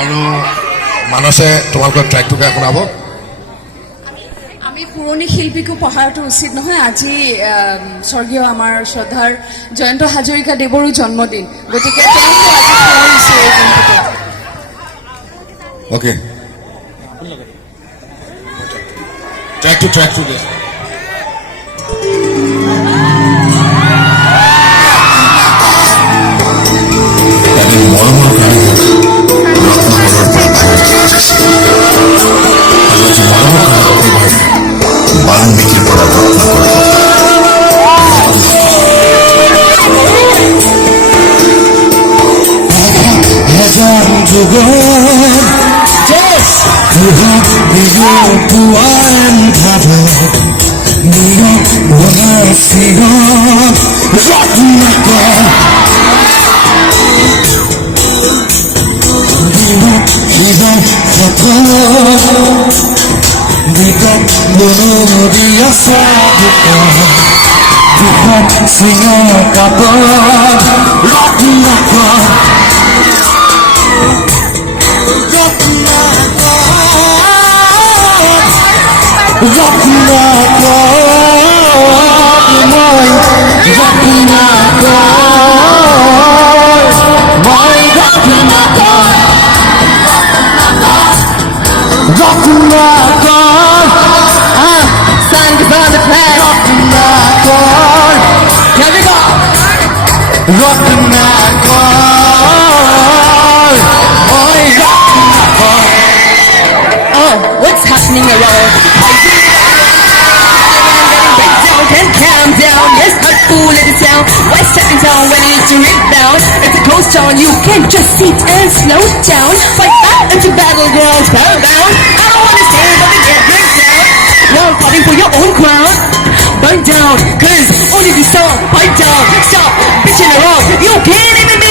আৰু মানসে তোমালোকৰ ট্ৰেকটোকে শুনাব। আমি পুৰণি শিল্পীকো পঢ়াটো উচিত নহয়। আজি স্বৰ্গীয় আমাৰ শ্ৰদ্ধাৰ জয়ন্ত হাজৰিকা দেৱৰো জন্মদিন, গতিকে তেওঁকো আজি সোঁৱৰিছোঁ এই দিনটোতে। অ'কে, ট্ৰেকটো দিয়া। মৰমৰ কাৰণে বাল্মীকিৰ পৰা ৰত্ন What's happening around? Can calm down. Yes, not fool at the sound. Why stepping down when it needs to rebound? It's a ghost town, you can't just sit and slow down. Fight back into battlegrounds, spellbound. I don't wanna stand but they get break down. Now I'm fighting for your own crown. Burn down, cause only the sound, fight down. Stop bitching around, you can't even be